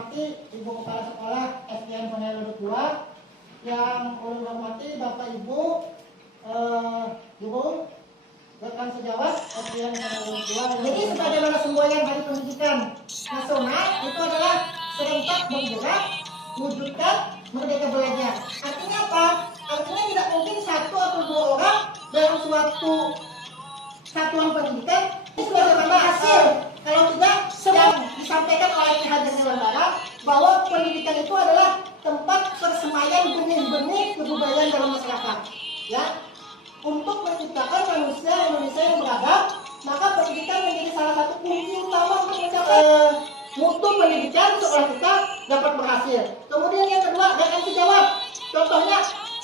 hormati Ibu Kepala Sekolah SDN Ponorogo II, yang ulun hormati Bapak Ibu Guru rekan sejawat SDN Ponorogo II. Jadi sebagaimana semboyan Hari Pendidikan Nasional itu adalah serentak bergerak wujudkan Merdeka Belajar. Artinya apa? Artinya tidak mungkin satu atau dua orang dalam suatu satuan pendidikan itu sudah menambah hasil. Kalau tidak, yang disampaikan oleh Ki Hajar Dewantara bahwa pendidikan itu adalah tempat persemaian benih-benih kebudayaan dalam masyarakat. Ya, untuk menciptakan manusia Indonesia yang beradab, maka pendidikan menjadi salah satu kunci utama untuk mencapai mutu pendidikan seolah kita dapat berhasil. Kemudian yang kedua, rekan sejawat. Contohnya,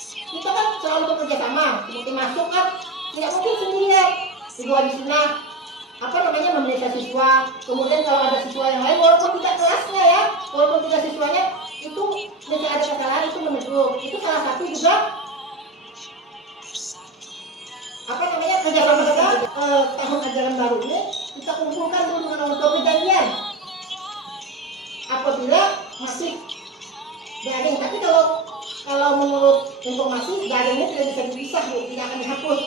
kita kan selalu bekerja sama. Seperti masuk kan, tidak mungkin sendirian. Siswa di sana memeriksa siswa. Kemudian kalau ada siswa yang lain, walaupun tidak kelasnya ya, walaupun tidak siswanya, itu jika ada kesalahan itu menegur. Itu salah satu juga kerjasama kita tahun ajaran baru ini kita kumpulkan dulu dengan orang tua perjanjian. Apabila masih daring, tapi kalau menurut informasi daringnya tidak bisa dipisah, tidak akan dihapus.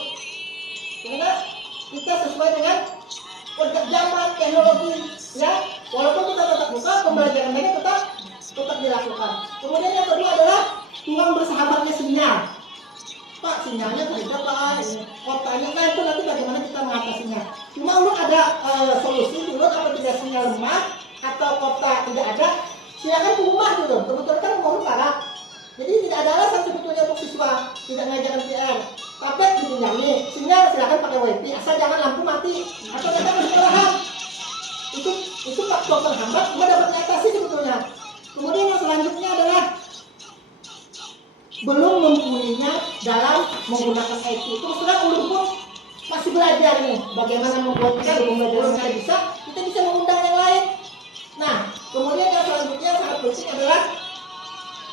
Karena kita sesuai dengan zaman teknologi, ya. Walaupun kita tetap buka, pembelajaran ini tetap dilakukan. Kemudian yang kedua adalah tuang bersahabatnya sinyal. Pak, sinyalnya beda Pak, kotanya kan itu nanti bagaimana kita mengatasinya. Cuma lu ada solusi dulu kalau tidak sinyal lemah atau kota tidak ada, silakan ke rumah dulu. Kebetulan kan rumah parah. Jadi tidak ada alasan sebetulnya untuk siswa tidak mengajarkan PR. Tapi ditinggali, sinyal silakan pakai WiFi, asal jangan lampu mati atau datang ke sekolahan. Itu faktor terhambat, cuma dapat diatasi sebetulnya. Kemudian yang selanjutnya adalah belum mempunyainya dalam menggunakan IT. Terus terang ulun pun masih belajar nih, bagaimana membuat kita belum belajar kita bisa mengundang yang lain. Nah, kemudian yang selanjutnya sangat penting adalah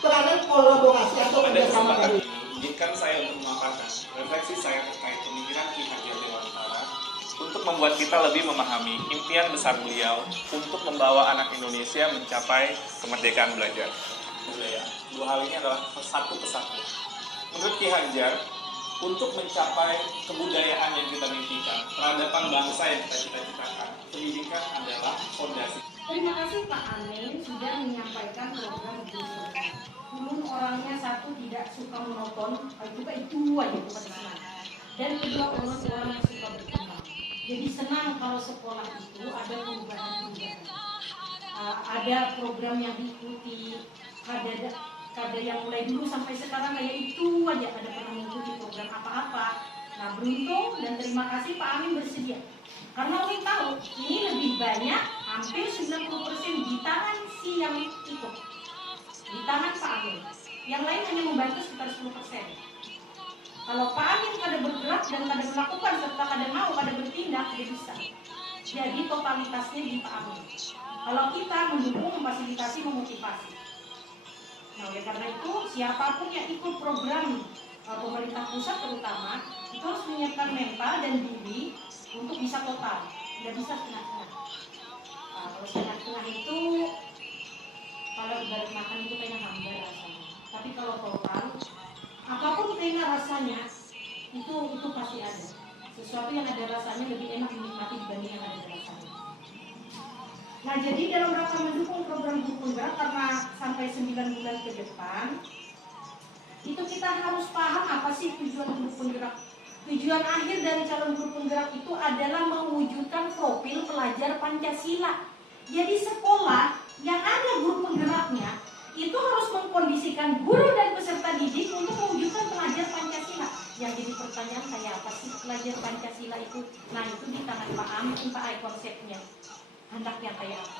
peranan kolaborasi atau kerjasama tadi. Izinkan saya untuk memaparkan refleksi saya terkait pemikiran Ki Hajar Dewantara untuk membuat kita lebih memahami impian besar beliau untuk membawa anak Indonesia mencapai kemerdekaan belajar. Dua hal ini adalah satu kesatuan. Menurut Ki Hajar, untuk mencapai kebudayaan yang kita mimpikan, peradaban bangsa yang kita cita-citakan, pendidikan adalah fondasi. Terima kasih Pak Amin sudah menyampaikan program Guru. Dulu orangnya satu tidak suka monoton, juga itu aja bukan senang. Dan kedua orang yang suka berkembang. Jadi senang kalau sekolah itu ada perubahan-perubahan. Ada program yang diikuti, kader yang mulai dulu sampai sekarang kayak itu aja ada pernah mengikuti program apa-apa. Nah, beruntung dan terima kasih Pak Amin bersedia. Karena Umi tahu ini lebih banyak, hampir 90% di tangan si yang ikut, di tangan Pak Amin. Yang lain hanya membantu sekitar 10%. Kalau Pak Amin kada bergerak dan kada melakukan serta kada mau kada bertindak, dia bisa. Jadi totalitasnya di Pak Amin. Kalau kita mendukung, memfasilitasi, memotivasi. Nah, oleh karena itu siapapun yang ikut program pemerintah pusat terutama itu harus menyiapkan mental dan diri untuk bisa total, tidak bisa setengah-setengah. Kalau setengah-setengah itu kalau ibarat makan itu kayak hambar rasanya. Tapi kalau total, apapun kayak rasanya itu pasti ada. Sesuatu yang ada rasanya lebih enak dinikmati dibanding yang ada rasanya. Nah, jadi dalam rangka mendukung program Guru Penggerak karena sampai 9 bulan ke depan, itu kita harus paham apa sih tujuan Guru Penggerak. Tujuan akhir dari calon guru penggerak itu adalah mewujudkan profil pelajar Pancasila. Jadi sekolah yang ada guru penggeraknya itu harus mengkondisikan guru dan peserta didik untuk mewujudkan pelajar Pancasila. Yang jadi pertanyaan kayak apa sih pelajar Pancasila itu? Nah, itu di tangan Pak Amin, Pak konsepnya. Hendaknya kayak apa?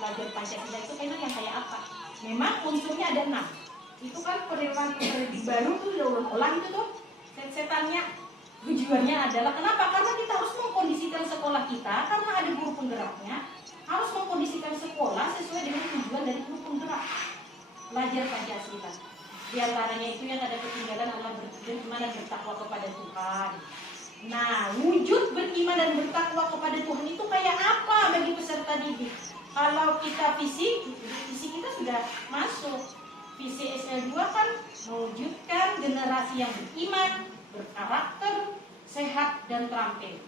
Pelajar Pancasila itu yang kayak apa? Memang unsurnya ada 6. Itu kan penerimaan baru tuh ulang itu tuh. Setannya tujuannya adalah kenapa? Karena kita harus mengkondisikan sekolah kita karena ada guru penggeraknya, harus mengkondisikan sekolah sesuai dengan tujuan dari guru penggerak pelajar Pancasila. Di antaranya itu yang ada ketinggalan adalah beriman dan bertakwa kepada Tuhan. Nah, wujud beriman dan bertakwa kepada Tuhan itu kayak apa bagi peserta didik? Kalau kita visi kita sudah masuk. Visi SL2 kan mewujudkan generasi yang beriman, berkarakter, sehat, dan terampil.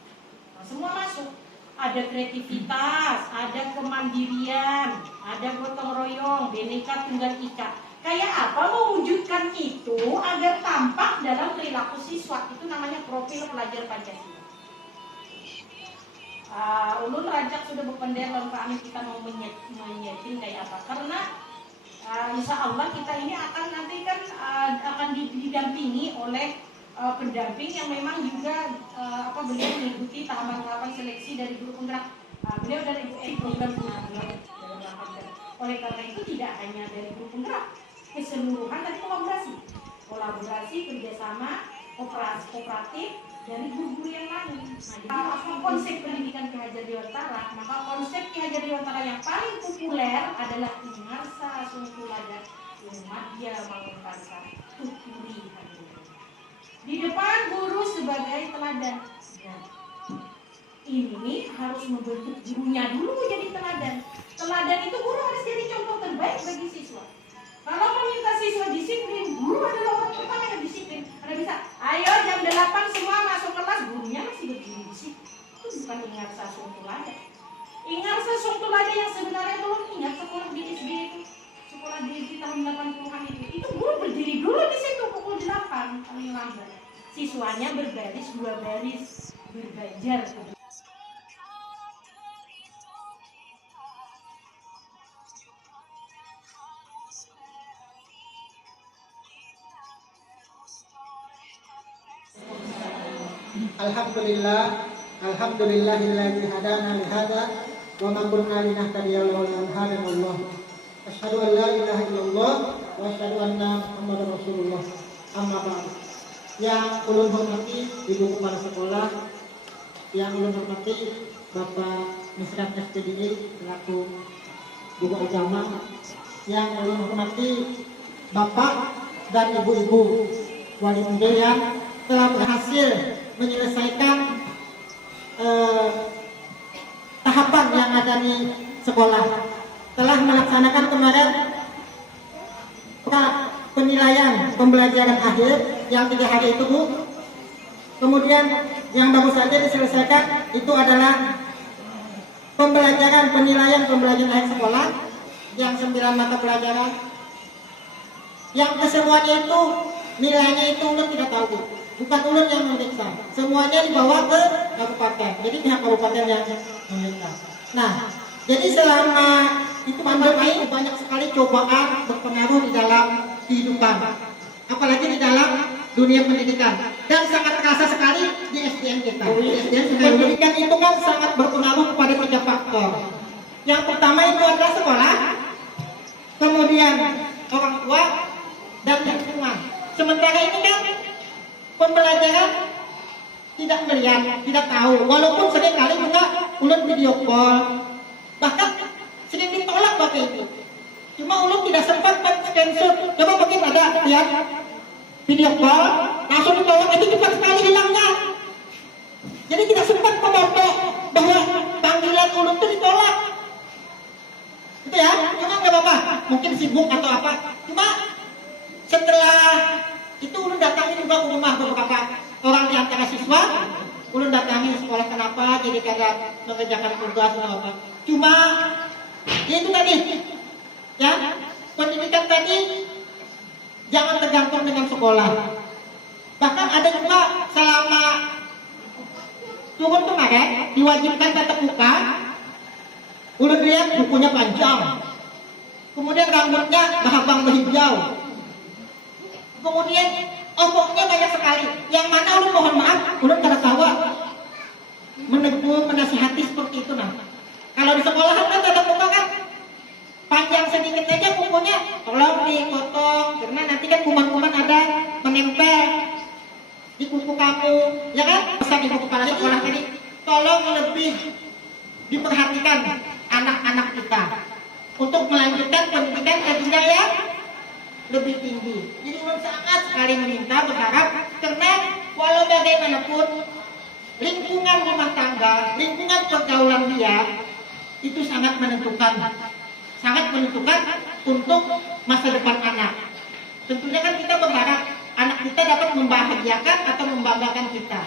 Nah, semua masuk. Ada kreativitas, ada kemandirian, ada gotong royong, Bhinneka Tunggal Ika. Kayak apa mewujudkan itu agar tampak dalam perilaku siswa? Itu namanya profil pelajar Pancasila. Ulun rancak sudah berpendirian Pak Amin, kita mau menyetin kayak apa? Karena insya Allah kita ini akan nanti kan akan didampingi oleh pendamping yang memang juga beliau mengikuti tahapan seleksi dari guru penggerak. Beliau dari program penggerak. Oleh karena itu tidak hanya dari guru penggerak, keseluruhan tadi kolaborasi kerjasama kooperatif dari guru-guru yang lain. Nah, konsep pendidikan Ki Hajar Dewantara, maka konsep Ki Hajar Dewantara yang paling populer adalah Ingarsa Sungkulada Umadya Mangunkarsa Tuturi Hadira. Di depan guru sebagai teladan. Nah, ini harus membentuk gurunya dulu jadi teladan. Teladan itu guru harus jadi contoh terbaik bagi siswa. Kalau meminta siswa disiplin, guru adalah orang pertama yang disiplin. Anda bisa, ayo jam 8 semua masuk kelas, gurunya masih berdiri di situ. Itu bukan Ingarsa Sungkulada. Ingarsa Sungkulada yang sebenarnya belum ingat sekolah di SD itu, sekolah di tahun 80-an itu guru berdiri dulu di situ pukul 8 paling lambat. Siswanya berbaris 2 baris berbajar. Alhamdulillahilladzi hadana li hadza wa ma kunna linahtadiya laula an hadana Allah. Asyhadu an la ilaha illallah wa asyhadu anna Muhammadar Rasulullah. Amma ba'd. Yang ulun hormati ibu kepala sekolah, yang ulun hormati Bapak Misrat SPDI selaku guru agama, yang ulun hormati Bapak dan ibu-ibu wali murid yang telah berhasil menyelesaikan tahapan yang ada di sekolah, telah melaksanakan kemarin penilaian pembelajaran akhir yang 3 hari itu, Bu. Kemudian yang baru saja diselesaikan itu adalah penilaian pembelajaran akhir sekolah yang 9 mata pelajaran, yang kesemuanya itu nilainya itu ulun tidak tahu, Bu. Bukan ulun yang memeriksa, semuanya dibawa ke kabupaten. Jadi pihak kabupaten yang memeriksa. Nah, jadi selama itu pandemi banyak sekali cobaan berpengaruh di dalam kehidupan, apalagi di dalam dunia pendidikan, dan sangat terasa sekali di SDN kita. Pendidikan itu kan sangat berpengaruh kepada 3 faktor. Yang pertama itu adalah sekolah, kemudian orang tua, dan lingkungan. Sementara ini kan pembelajaran tidak melihat, tidak tahu. Walaupun seringkali juga ulun video call, bahkan sering ditolak pakai itu. Cuma ulun tidak sempat screenshot. Coba mungkin ada lihat video call, langsung ditolak, itu cepat sekali hilangnya. Jadi tidak sempat memfoto bahwa panggilan ulun itu ditolak. Itu ya, cuma nggak apa-apa. Mungkin sibuk atau apa. Cuma setelah itu ulun datangi juga ke rumah beberapa orang di antara siswa. Ulun datangi sekolah, kenapa jadi kagak mengerjakan tugas atau apa. Cuma ya itu tadi ya, pendidikan tadi jangan tergantung dengan sekolah. Bahkan ada juga selama turun kemarin diwajibkan tatap muka, ulun lihat bukunya panjang, kemudian rambutnya berhabang berhijau, kemudian pokoknya banyak sekali. Yang mana ulun mohon maaf, ulun kada tahu menegur, menasihati seperti itu. Nah, kalau di sekolah kan tatap muka kan panjang sedikit aja bukunya, tolong dipotong karena nanti kan kuman-kuman ada menempel di kuku kamu, ya kan? Pesan ibu kepala sekolah tadi, tolong lebih diperhatikan anak-anak kita untuk melanjutkan pendidikan ke jenjang yang lebih tinggi. Jadi ulun sangat sekali meminta, berharap, karena walau bagaimanapun lingkungan rumah tangga, lingkungan pergaulan dia itu sangat menentukan untuk masa depan anak. Tentunya kan kita berharap anak kita dapat membahagiakan atau membanggakan kita.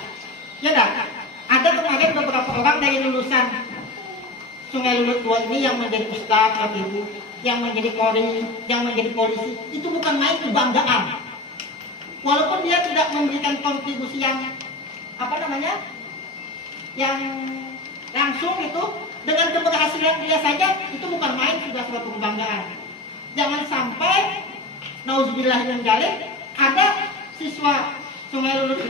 Ya dah, ada kemarin beberapa orang dari lulusan Sungai Lulut 2 ini yang menjadi ustadz waktu itu, yang menjadi polri, yang menjadi polisi, itu bukan main kebanggaan. Walaupun dia tidak memberikan kontribusi yang yang langsung itu, dengan keberhasilan dia saja itu bukan main, sudah suatu kebanggaan. Jangan sampai nauzubillah min dzalik ada siswa Sungai Lulut 2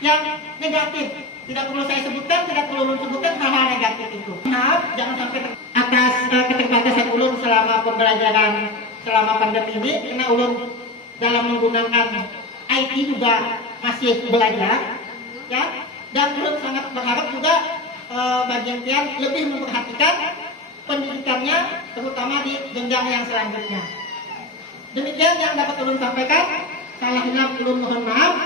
yang negatif. Tidak perlu saya sebutkan, tidak perlu ulun sebutkan hal-hal negatif itu. Maaf, jangan sampai atas keterbatasan ulun selama pembelajaran selama pandemi ini, karena ulun dalam menggunakan IT juga masih belajar, ya. Dan ulun sangat berharap juga bagi Impian lebih memperhatikan pendidikannya, terutama di jenjang yang selanjutnya. Demikian yang dapat ulun sampaikan. Salah hilaf ulun mohon maaf.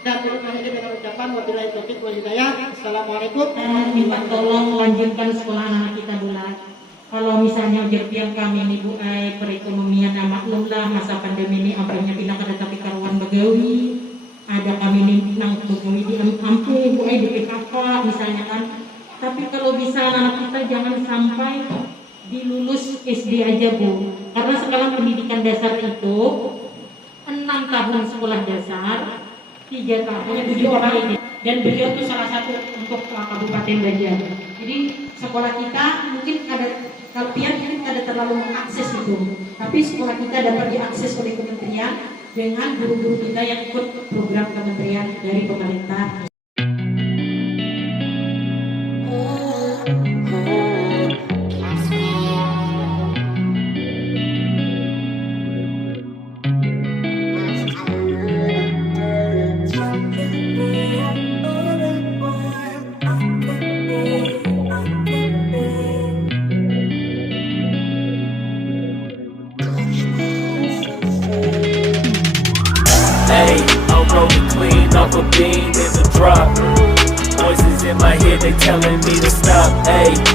Dan ulun akhiri dengan ucapan wabillahi taufiq wal hidayah. Assalamualaikum. Minta tolong lanjutkan sekolah anak kita dulu. Kalau misalnya ujian kami ini Bu perekonomian maklum lah masa pandemi ini ampirnya tidak ada tapi karuan begawi. Ada kami ini nang begawi di kampung Bu di PKK misalnya kan. Tapi kalau bisa anak kita jangan sampai dilulus SD aja Bu. Karena sekarang pendidikan dasar itu 6 tahun sekolah dasar, 3 tahun 7 orang ini, dan beliau itu salah satu untuk Kabupaten Banjar. Jadi sekolah kita mungkin ada kelebihan, mungkin ada terlalu mengakses itu, tapi sekolah kita dapat diakses oleh kementerian dengan guru-guru kita yang ikut program kementerian dari pemerintah. Hey, I'm rolling clean off a beam in the drop. Voices in my head, they telling me to stop. Hey.